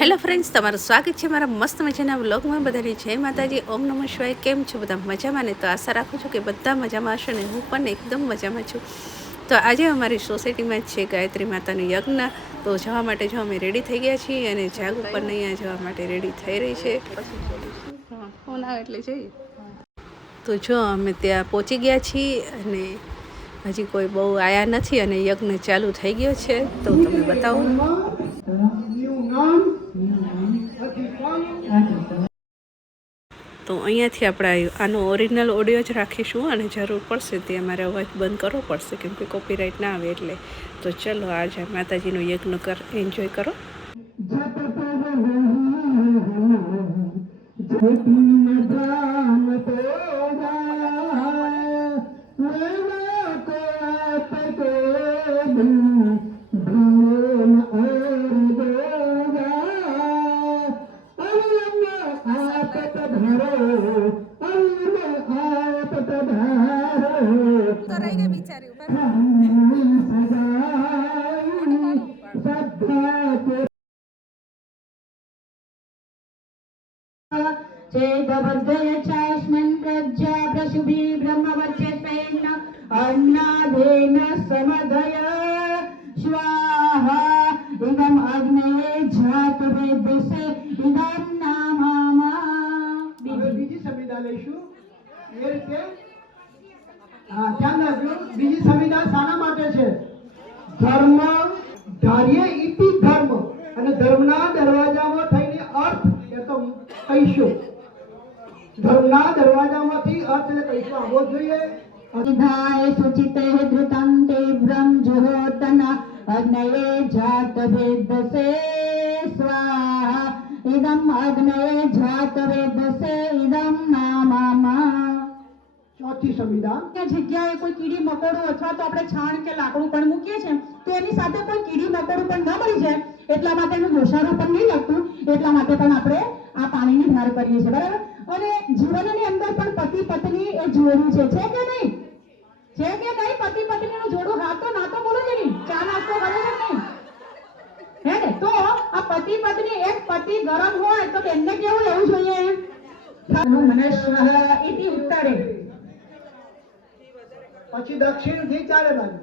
Hello friends, તમારું સ્વાગત છે મારા મસ્ત મજાના વ્લોગમાં. બધાની જય માતાજી, ઓમ નમઃ શિવાય. કેમ છો બધા? મજામાં ને? તો આશા રાખું છું કે બધા મજામાં હશે ને હું પણ એકદમ મજામાં છું. તો આજે અમારી સોસાયટીમાં જ છે ગાયત્રી માતાનું યજ્ઞ. તો જવા માટે જો અમે રેડી થઈ ગયા છીએ અને જાગ ઉપર અહીંયા જવા માટે રેડી થઈ રહી છે. ફોન આવે એટલે જઈએ. તો જો અમે ત્યાં પહોંચી ગયા છીએ અને હજી કોઈ બહુ આયા નથી અને યજ્ઞ ચાલુ થઈ ગયો છે. તો તમે બતાવો. તો અહીંયાથી આપણે આનો ઓરિજિનલ ઓડિયો જ રાખીશું અને જરૂર પડશે તે અમારે અવાજ બંધ કરવો પડશે કેમ કે કોપીરાઇટ ના આવે એટલે. તો ચલો આજે માતાજીનો યજ્ઞ એન્જોય કરો. चेदवद्वयचास्मन् प्रज्ञा प्रशुभि ब्रह्मवच्चस्तेन अन्नादेन समदय स्वाहा इदम् अग्नये जातवेदसे इदं नामामा બીજી સંવિધા લઈશું એ રીતે. ધ્યાન રાખજો, બીજી સંવિધા શાના માટે છે? ધર્મ ધાર્ય ઇતિ ધર્મ, અને ધર્મના દરવાજામાં થઈને અર્થ એ તો કહીશું. ધર્મના દરવાજામાંથી અર્થ એટલે કહીશું આવવો જોઈએ. विधाय सुचिते धृतं तीव्रं जुहोतना अग्नये जातवेदसे स्वाहा इदं अग्नये जातवेदसे इदं नामामा. ચોથી સંવિધા. જગ્યાએ કોઈ કીડી મકોડું અથવા તો આપણે છાણ કે લાકડું પણ મૂકીએ છીએ તો એની સાથે કોઈ કીડી મકોડું પણ ન મળી જાય એટલા માટે એનું દોષારોપ પણ નહીં લાગતું, એટલા માટે પણ આપણે આ પાણીની ધાર કરીએ છીએ, બરાબર. અને જીવનની અંદર પણ પતિ પત્ની એ જોડું છે કે નહીં? છે કે નહીં? પતિ પત્નીનું જોડું હા તો ના તો બોલો જ નહીં. ચા નાસ્તો કરે છે નહીં, હે ને? તો આ પતિ પત્ની, એક પતિ ગરમ હોય તો તેમને કેવું રહેવું જોઈએ? મનસ્વઃ ઇતિ ઉત્તરે. પછી દક્ષિણથી ચારે બાજુ.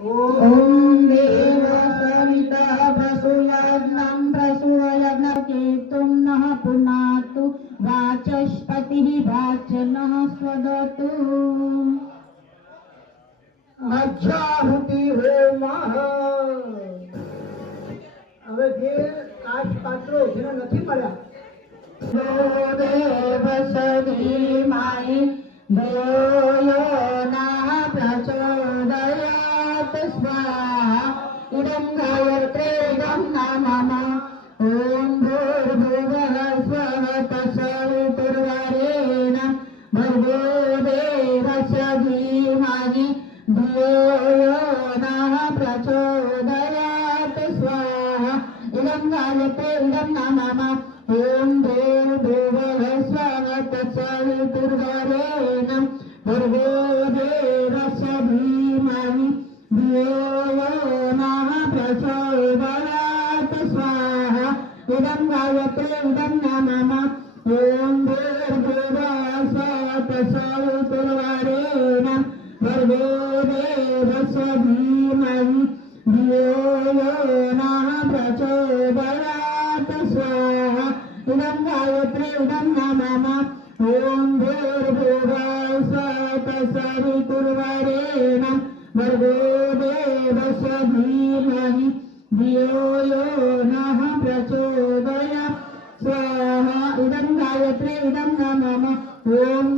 ओम देव सविता प्रसूयज्ञं प्रसूयज्ञकेतुं नः पुनातु वाचस्पतिः वाचनः स्वदतु અજ્જાહુતિ હોમઃ. હવે જે કાચ પાત્રો જેને નથી મળ્યા, देव सधीमहि धियो यो नः प्रचोदयात् स्वाहा इदं गायत्रीदं नमः. ॐ भूर्भुवः स्वः तत्सवितुर्वरेण्यं भर्गो देवस्य धीमहि धियो यो नः प्रचोदयात् स्वाहा इदं गायत्रीदं नमः. ॐ भूर्भुवः स्वः तत्सवितुर्वरेण्यं भर्गो देवस्य धीमहि धियो यो नः प्रचोदयात् स्वाहा इदं गायत्रीदं नमः. ॐ भूर्भुवः स्वः तत्सवितुर्वरेण्यं भर्गो देवस्य धीमहि धियो यो नः प्रचोदयात् स्वाहा इदं गायत्रीदं नमः. ॐ भूर्भुवः स्वः तत्सवितुर्वरेण्यं भर्गो देवस्य धीमहि धियो यो नः प्रचोदयात् स्वाहा इदं गायत्रीदं नमः. ॐ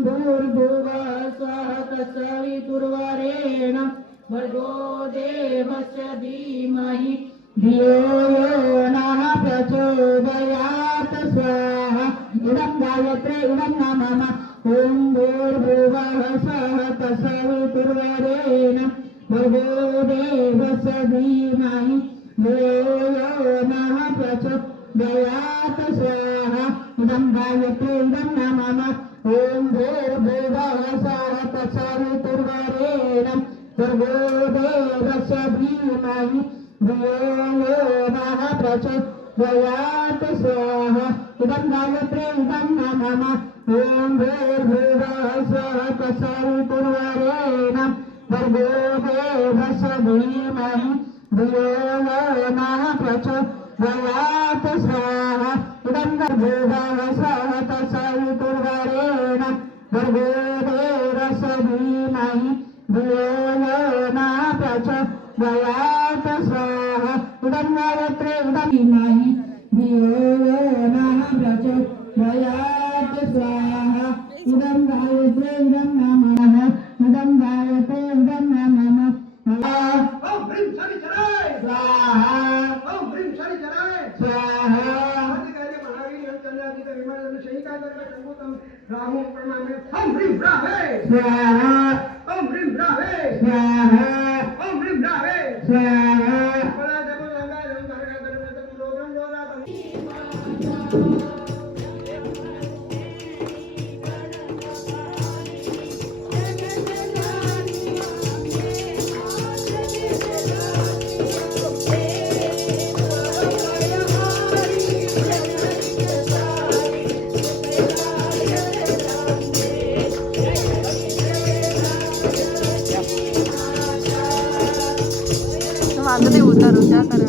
भूर्भुवः स्वः तत्सवितुर्वरेण्यं भर्गो देवस्य धीमहि धियो यो नः प्रचोदयात् स्वाहा इदं गायत्रीदं नमः. ॐ भूर्भुवः स्वः तत्सवितुर्वरेण्यं भर्गो देवस्य धीमहि धियो यो नः प्रचोदयात् स्वाहा इदं गायत्रीदं नमः. ॐ भूर्भुवः स्वः तत्सवितुर्वरेण्यं भर्गो देवस्य धीमहि धियो यो नः प्रचोदयात् स्वाहा इदं गायत्री इदं नमः ॐ भूर्भुवः स्वः तत्सवितुर्वरेण्यं भर्गो देवस्य धीमहि धियो यो नः प्रचोदयात् स्वाहा इदं भूर्भुवः स्वः तत्सवितुर्वरेण्यं भर्गो देवस्य धीमहि धियो यो नः प्रचोदयात् स्वाहा इदं गायत्री इदं धीमहि धियो यो नः प्रचोदयात् स्वाहा इदं गायत्री इदं नमः इदं गायत्री इदं नमः ओम ह्रीं शनि जराय स्वाहा ओम ह्रीं शनि जराय स्वाहा अधिकारी महावीर हम चंद्रादित विमान शयिका करके संभूतम राहु प्रणामे ओम ह्रीं राहे स्वाहा ओम ह्रीं राहे स्वाहा ओम ह्रीं राहे स्वाहा बड़ा जब लंगा जब धरगा धरगा तो रोगन रोगा વાંધો નહીં ઉતારો ક્યાં કરે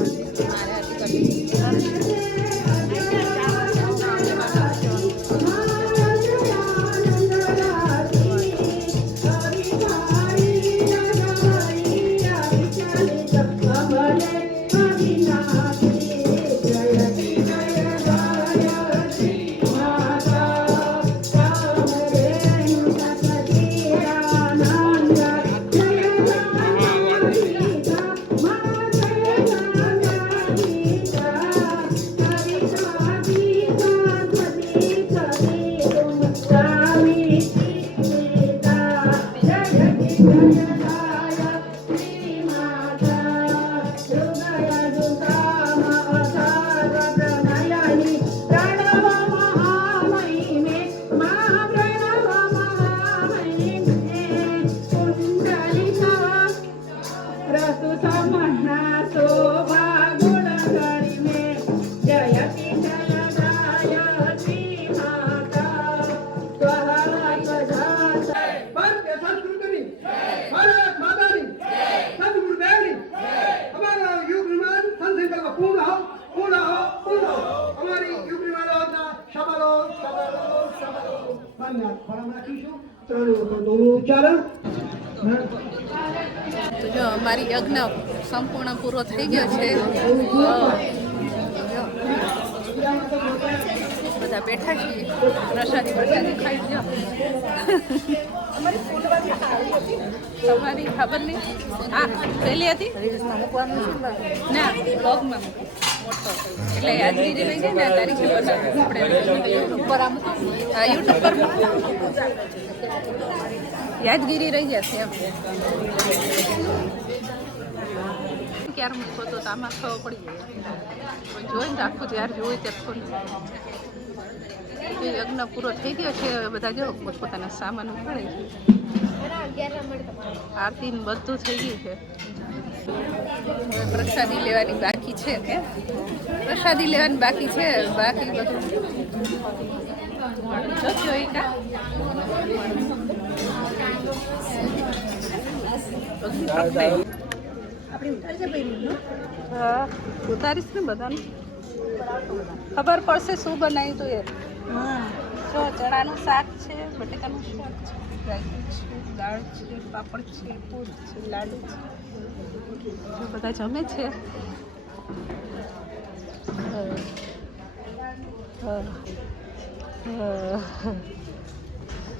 ભારતીય સંસ્કૃતિની ભારત માતાની સદગુરુદેવની અમારા યુગ વિમાન સંસંકલ્પ પૂર્ણ હો અમારી યુગ વિમાનના શબલો ધન્યવાદ ફળમ રાખીશું ત્રણ વખતનું ઉચ્ચારણ તો જો અમારી યજ્ઞ સંપૂર્ણ પૂરો થઈ ગયો છે બધા બેઠા છીએ પ્રસાદી ખાઈ લો તમારી ખબર નહીં આ પહેલી હતી ના બ્લોગમાં મોટો એટલે યાદગીરી લઈ જાય ને તારીખે બનાવ્યું આપણે ઉપર આમ યુટ્યુબ પર યાદગીરી રહી જશે એમ ક્યારે મૂકો તો આમાં ખબર પડી જાય જોઈને તો આખું જ્યારે જોયું ત્યારે ખોલી યજ્ઞ પૂરો થઈ ગયો છે હવે બધા જો પોતપોતાના સામાન ઉપાડે છે આરતી બધું થઈ ગયું છે હવે પ્રસાદી લેવાની બાકી છે કે પ્રસાદી લેવાની બાકી છે બાકી બધું જોઈ કા હા ઉતારીશ ને બધાને ખબર પડશે શું બનાવ્યું તું એ જો ચણાનું શાક છે બટેકાનું શાક છે રાયતું છે દાળ છે પાપડ છે પૂરી છે લાડુ છે જો બધા જમે છે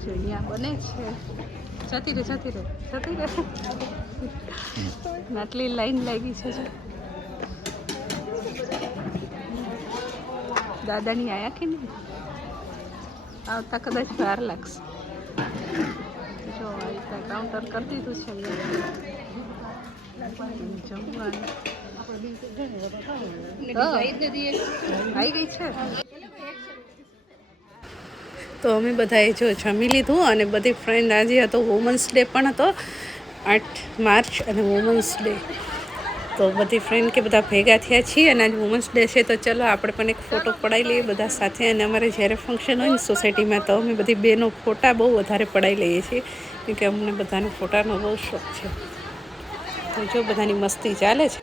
જો અહીંયા બને છે જતી રહે આટલી લાઈન લાગી છે જો દાદાની આયા કે નહીં આવતા કદાચ વાર લાગશે જો આ રીતના કાઉન્ટર કરી દીધું છે જમવાનું આવી ગઈ છે તો અમે બધાએ જો જમી લીધું અને બધી ફ્રેન્ડ આજે હતો વુમન્સ ડે પણ હતો 8 માર્ચ અને વુમન્સ ડે તો બધી ફ્રેન્ડ કે બધા ભેગા થયા છીએ અને આજ વુમન્સ ડે છે તો ચલો આપણે પણ એક ફોટો પડાવી લઈએ બધા સાથે. અને અમારે જ્યારે ફંક્શન હોય ને સોસાયટીમાં તો અમે બધી બેનો ફોટા બહુ વધારે પડાવી લઈએ છીએ કેમ કે અમને બધાને ફોટાનો બહુ શોખ છે. તો જો બધાની મસ્તી ચાલે છે.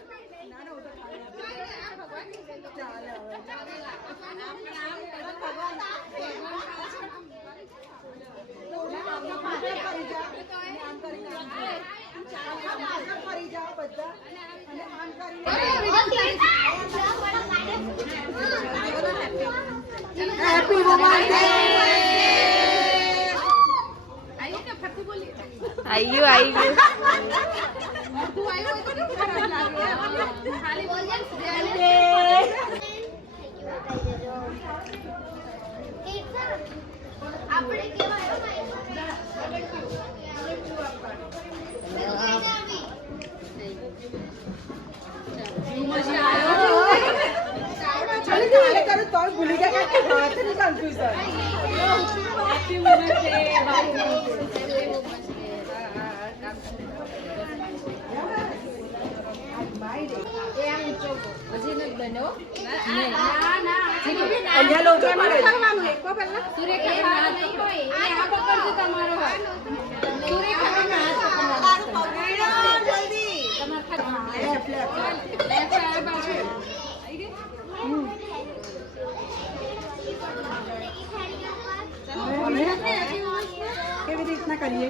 કેવી રીતના કરીએ?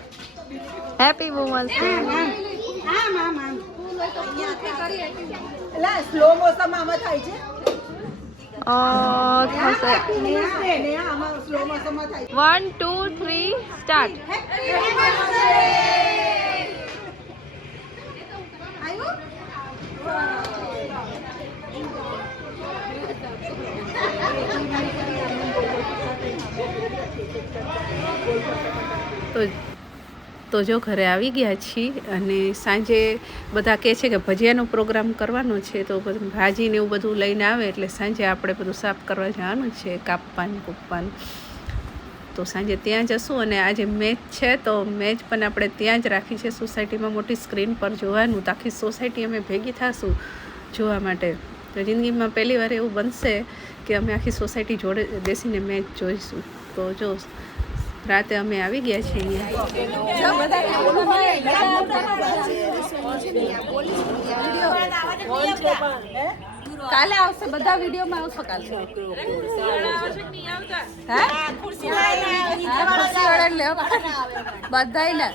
Happy women's day. સ્લો મોસમ આમાં થાય છે. થશે. આમાં સ્લો મોસમમાં થાય 1 2 3 સ્ટાર્ટ. તો જો ઘરે આવી ગયા છીએ અને સાંજે બધા કહે છે કે ભજીયાનો પ્રોગ્રામ કરવાનો છે તો બધું ભાજીને એવું બધું લઈને આવે એટલે સાંજે આપણે બધું સાફ કરવા જવાનું છે, કાપવાનું કૂપવાનું. તો સાંજે ત્યાં જશું અને આજે મેચ છે તો મેચ પણ આપણે ત્યાં જ રાખી છે સોસાયટીમાં મોટી સ્ક્રીન પર જોવાનું. તો આખી સોસાયટી અમે ભેગી થઈશું જોવા માટે. તો જિંદગીમાં પહેલી વાર એવું બનશે કે અમે આખી સોસાયટી જોડે બેસીને મેચ જોઈશું. તો જો રાતે અમે આવી ગયા છીએ અહીંયા. કાલે આવશે, બધા વિડીયોમાં આવશો કાલે. બધાને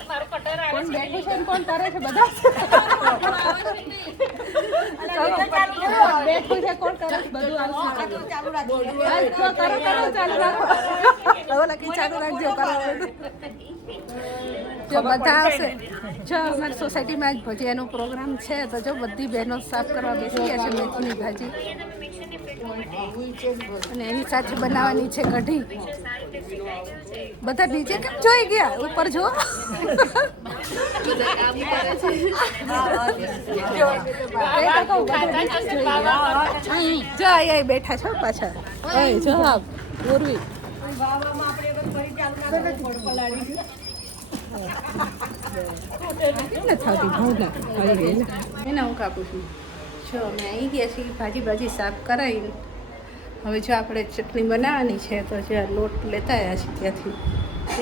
કોણ બેઠું છે કોણ કરે છે બધા બેઠું છે કોણ કરે છે બધું આવશે. ચાલુ રાખજો, ચાલુ રાખજો. જો બધા આવશે. જો અમારી સોસાયટીમાં જ ભજીયાનો પ્રોગ્રામ છે તો જો બધી બહેનો સાફ કરવા બેસી ગયા છે મેથીની ભાજી અને એની સાથે બનાવવાની છે કઢી. બધા નીચે કેમ જોઈ ગયા? ઉપર જો જો અહીંયા બેઠા છો પાછા. જો પૂર્વી એને હું કાપું છું. જો અમે આવી ગયા છીએ ભાજી સાફ કરાવીને. હવે જો આપણે ચટણી બનાવવાની છે તો જે લોટ લેતા આવ્યા છીએ ત્યાંથી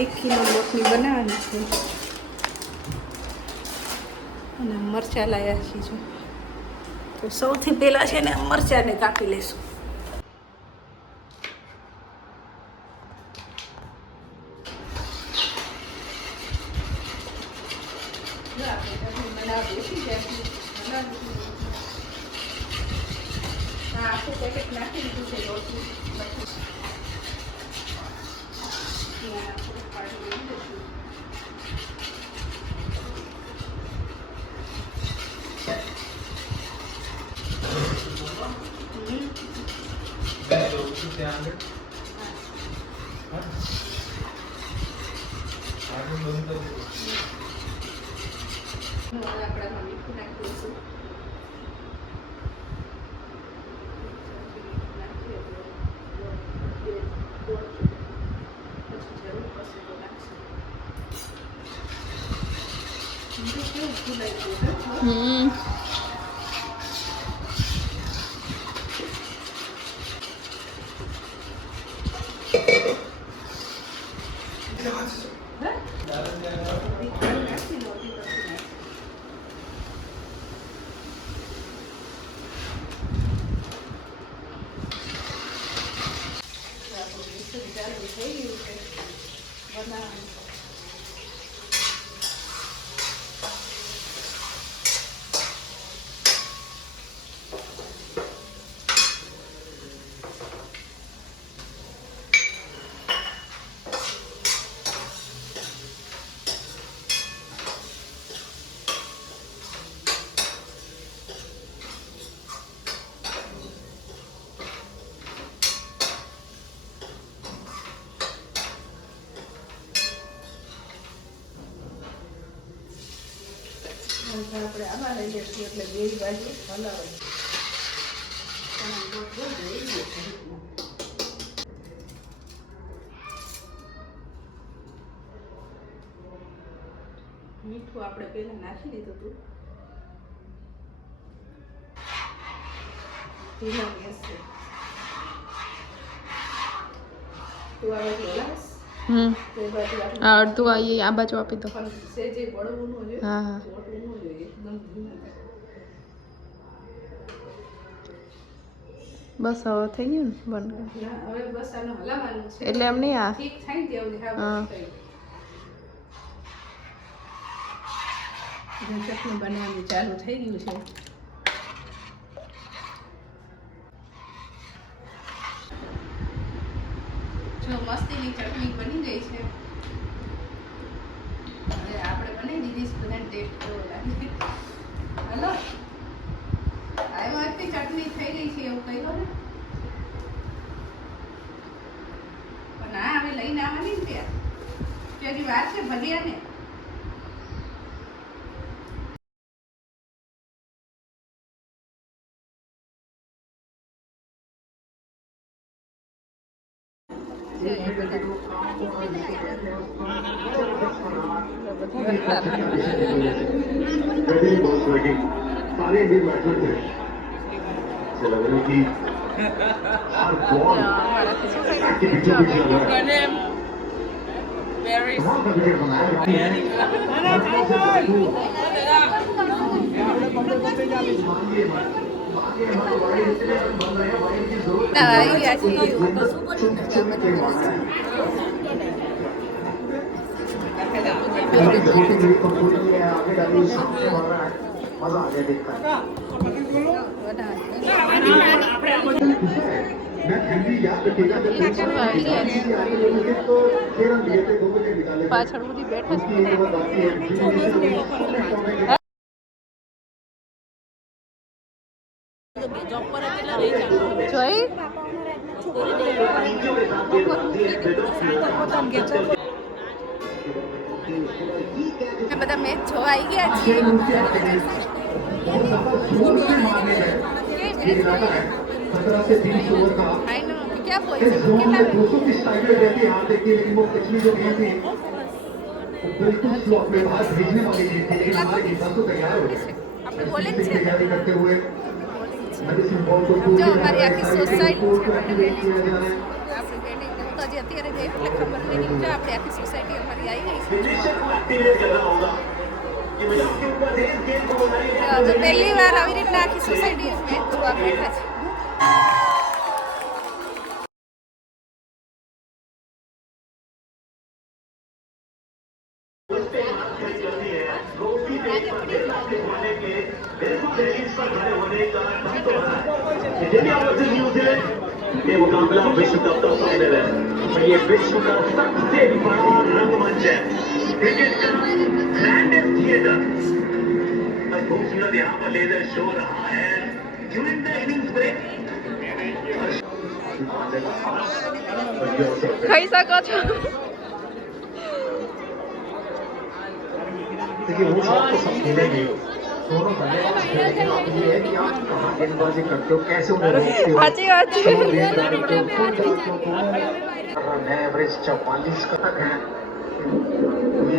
1 કિલો લોટની બનાવવાની છે અને મરચાં લાવ્યા છીએ. જો તો સૌથી પહેલાં છે ને મરચાંને કાપી લઈશું. આખું પેકેટ નાખી દીધું છે લોટનું. આપણામાં મીઠું નાખી દઈશું. થઈ ગયું છે બનાવવાનું. આપણે આમાં લઈ લઈશું એટલે બે બાજુ હલાવે. મીઠું આપણે પહેલા નાખી દીધું હતું. ધીમા ગેસે તું આ બાજુ હલાવીશ. તો એ બાજુ આપણે અડધું આ બાજુ આપી દો. પણ સેજે બળવું ન જોઈએ. હા હા ચોટવું ન જોઈએ. એકદમ ધીમું. બસ હવે થઈ ગયું ને બંધ કર. ના, હવે બસ આને હલાવવાનું છે. એટલે એમ નહીં આ ઠીક થાય ને ત્યાં સુધી. હા, હા. બસ થઈ ગયું. ચટણી બનાવવાનું ચાલુ થઈ ગયું છે. જો મસ્તીની ચટણી બની ગઈ છે. હવે આપણે બનાવી દીધી છે. બધાને ટેસ્ટ કેવો લાગે. હલો, આ વાતની ચટણી થઈ ગઈ છે એવું કહ્યું ને. પણ ના, હવે લઈને આવવાની ને ત્યાં કે હજી વાર છે ભલિયા ને. Very most working. सारे भी बैठे थे से लग रही थी हर बॉल के पीछे पीछे लग रहा है बहुत विकेट बनाया આવી ગયા છીએ. छोटी बड़ी कंप्यूटर में आगे डाली सामने वाला मजा आ गया देखकर मैं ठंडी याद रखेगा जब तो फिर हम दिए थे 2 बजे निकाले પાછળ બધી બેઠા उसकी एक बात बाकी है જોઈ બધા મેચ જોવા આવી ગયા છીએ. खतरा से 30 ओवर का ફાઇનલ ક્યાં इस जोन પહોંચ્યું? में 200 की स्ट्राइक रेट रहती है हाथ देखिए लेकिन वो पिछली जो गेम थी वो बिल्कुल स्लॉट में बाहर भेजने वाली गेम थी लेकिन हमारे गेंदबाज तो तैयार हो गए આપણે બોલે જ की છે. तैयारी करते हुए मेडिसिन बॉल को पूरी जो हमारी आखी सोसाइटी कोर्ट में एक्टिवेट किया जा रहा है આપણે બેટિંગ હું તો હજી અત્યારે ગઈ એટલે ખબર નહીં. જો આપણે આખી સોસાયટી અમારી આવી ગઈ છે. તો પહેલી વાર આવી રીતના આખી સોસાયટી મેચ જોવા બેઠા છે. इंडिया वर्सेस न्यूजीलैंड ये मुकाबला विश्व कप का फाइनल है और ये विश्व का सबसे बड़ा रंगमंच है क्रिकेट का ग्रैंडेस्ट थिएटर खूबसूरत यहाँ पर लेजर शो रहा है ड्यूरिंग द इनिंग्स ब्रेक ખાઈ શકો છો. देखिए वो शॉट तो सब खेलेंगे दोनों बल्लेबाज खेलने का ये है कि आप कहाँ गेंदबाजी करते हो कैसे उन्हें रोकते हो સાચી વાત છે. तो गेंद डालते हो फुल डालते हो दोनों रन है एवरेज 44 का तक है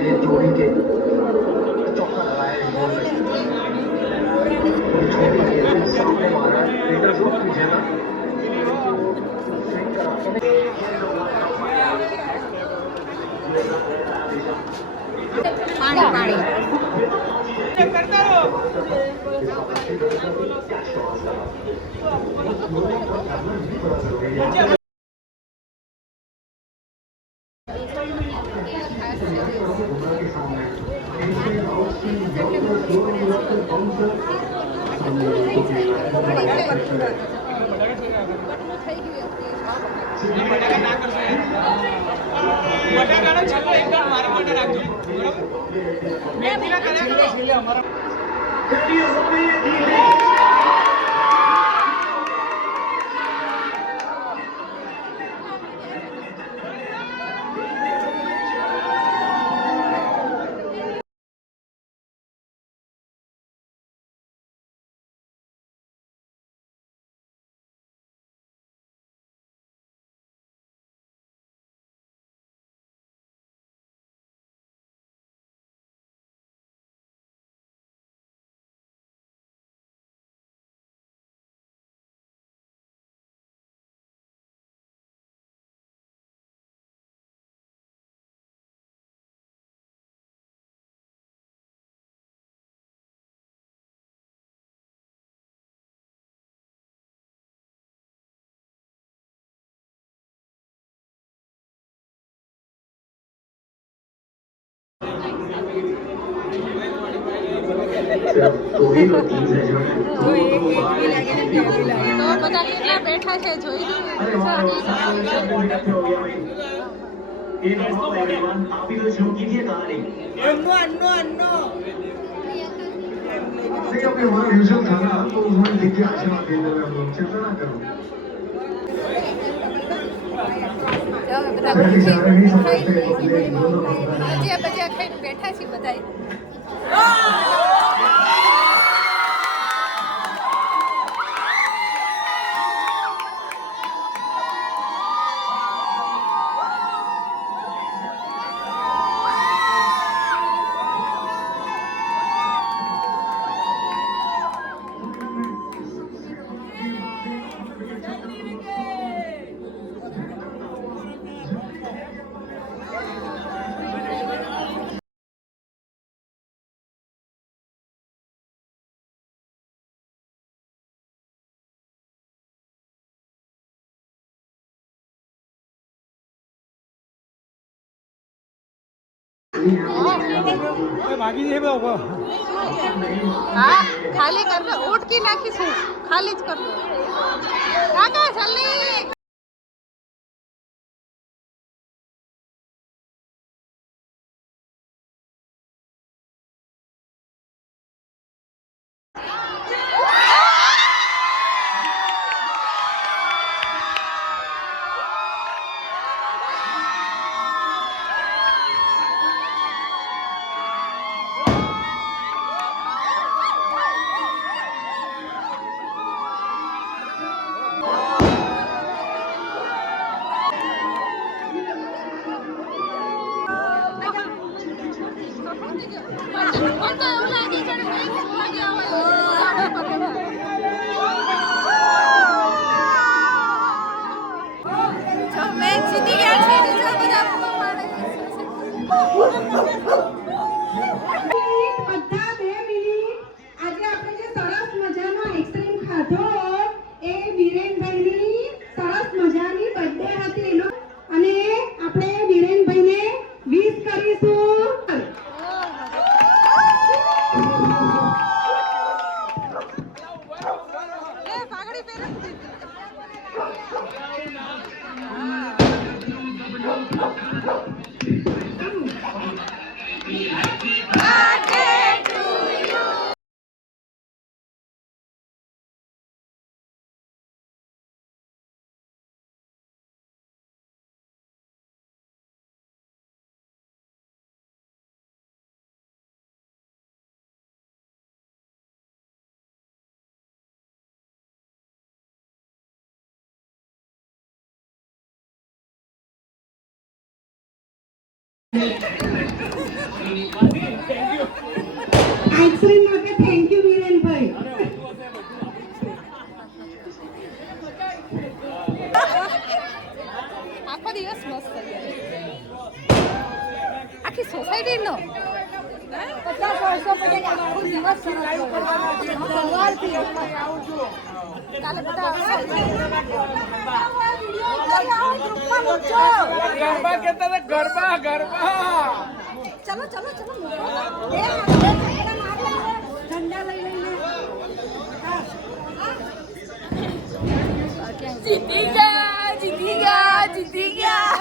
ये जोड़ी के चौका लगाया है बॉल में थोड़ी छोटी गेंद सामने मारा है फील्डर को पीछे था स्विंग कराते हैं चलिए हो गई है धीरे। कोई तो 30 है जो તો બધા કેટલા બેઠા છે જોઈ લો. अरे वाह इकट्ठे हो गया भाई। ये बताओ एवरीवन, आप ही तो शुरू कीजिए कहानी। देखिए अपने वहाँ रिविजन था ना तो उन्होंने लिख के आशीर्वाद दे दिया हम लोग चिंता ना करो તો હવે બધા सर ભજીયા इशारे नहीं समझते पब्लिक बोलो ભજીયા ખાઈને બેઠા છીએ બધા. હા ખાલી કર દો, ઉટકી નાખીશું, ખાલી જ કર દો કાકા જલ્દી. બધા 2 મિનિટ આજે આપણે જે સરસ મજાનો આઈસ્ક્રીમ ખાધો એ વિરેનભાઈની સરસ મજાની બર્થડે હતી એનો અને આપણે વિરેનભાઈને વિશ કરીશું. આઈસ્ક્રીમ માટે થેન્ક યુ વિરેનભાઈ. આખો દિવસ મસ્ત થઈ આખી સોસાયટીનો 50 વર્ષો પછી આખો દિવસ કાલે બધા ગરબા કહેતા હતા ગરબા ગરબા ચલો ચલો ચલો ઠંડા લઈ લઈને જીતી ગયા જીતી ગયા જીતી ગયા.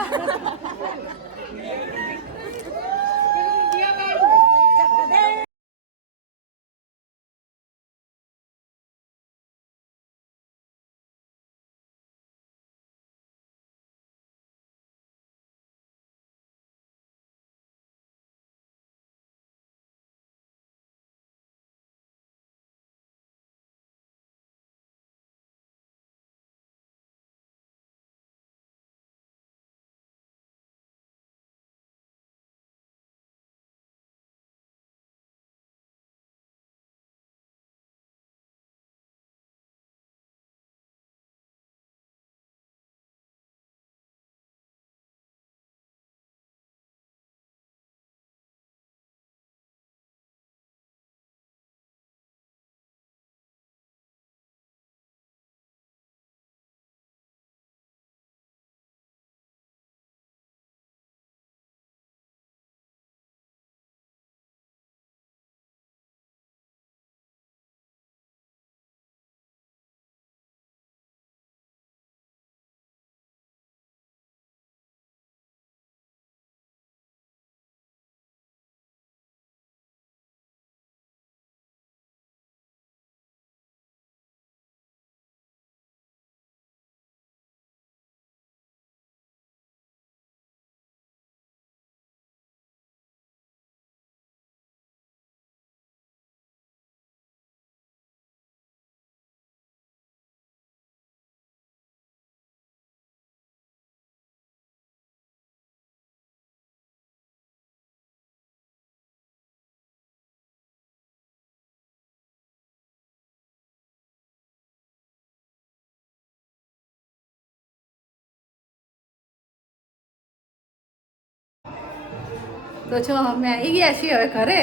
તો જો અમે આવી ગયા છીએ હવે ઘરે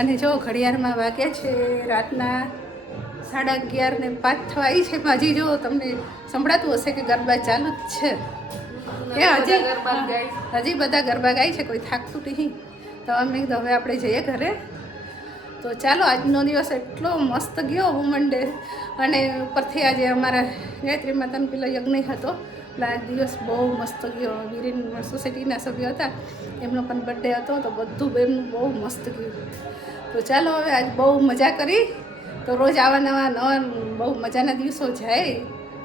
અને જો ઘડિયાળમાં વાગ્યા છે રાતના 11:30 થવા આવી છે. હજી જો તમને સંભળાતું હશે કે ગરબા ચાલુ જ છે. એ હજી બધા ગરબા ગાય છે, કોઈ થાકતું નહીં. તો અમે કીધું હવે આપણે જઈએ ઘરે. તો ચાલો, આજનો દિવસ એટલો મસ્ત ગયો વુમન ડે, અને ઉપરથી આજે અમારા ગાયત્રી માતાનો પેલો યજ્ઞ હતો એટલે આ દિવસ બહુ મસ્ત ગયો. વીરેન સોસાયટીના સભ્યો હતા, એમનો પણ બર્થડે હતો, તો બધું એમનું બહુ મસ્ત ગયું. તો ચાલો હવે આજ બહુ મજા કરી. તો રોજ આવા નવા બહુ મજાના દિવસો જાય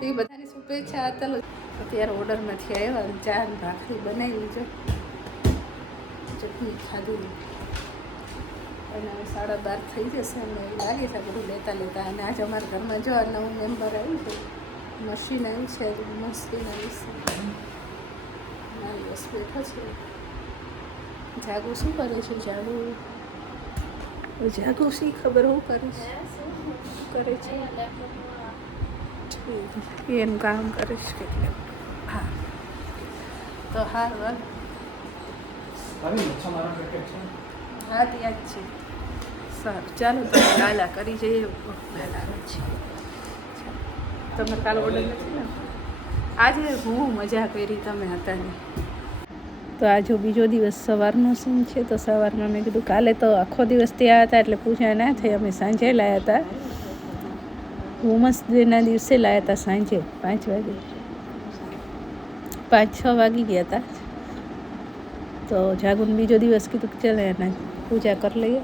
એ બધાની શુભેચ્છા. ચાલો અત્યારે ઓર્ડરમાંથી આવ્યા, ચા અને ભાખરી બનાવી લીજો, ચટણી ખાધી, અને 12:30 થઈ જશે અને એવું લાગે છે બધું લેતા. અને આજે અમારા ઘરમાં જો આ નવું મેમ્બર આવ્યું છે, મશીન આવ્યું છે, મશીન આવી છે, મારી બસ બેઠો છે. જાગુ શું કરે છે? જાગુ શી ખબર હું કરીશ કરે છે, એનું કામ કરીશ એટલે. હા તો હા હા ત્યાં જ છે. સારું ચાલો, તમે લાલા કરી જઈએ. લાલા છે તમે કાલ ઓર્ડર નથી ને? આજે હું મજા કરી, તમે હતા ને. તો આ જો બીજો દિવસ સવારનો સીન છે. તો સવારમાં મેં કીધું કાલે તો આખો દિવસ ત્યાં હતા એટલે પૂજા ના થઈ, અમે સાંજે લાવ્યા હતા. વુમન્સ ડેના દિવસે લાવ્યા હતા સાંજે 5 વાગે, 5-6 વાગી ગયા હતા. તો જાગુન બીજો દિવસ કીધું કે ચાલે એના પૂજા કરી લઈએ.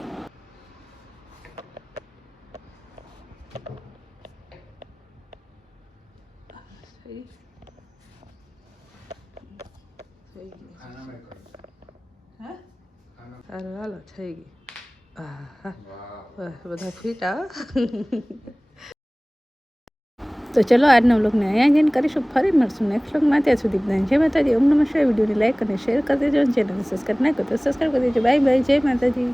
સારું હાલો, થઈ ગઈ. હા બધા ફિટ આવે. તો ચલો, આજના વ્લોગને અહીંયા જઈને કરીશું. ફરી મળશું નેક્સ્ટ વ્લોગમાં. ત્યાં સુધી બધા જય માતાજી. ઓમ નમઃ શિવાય. વિડીયોને લાઈક અને શેર કરી દેજો. ચેનલને સબસ્ક્રાઈબ ના કરો તો સબસ્ક્રાઈબ કરી દેજો. Bye bye. જય માતાજી.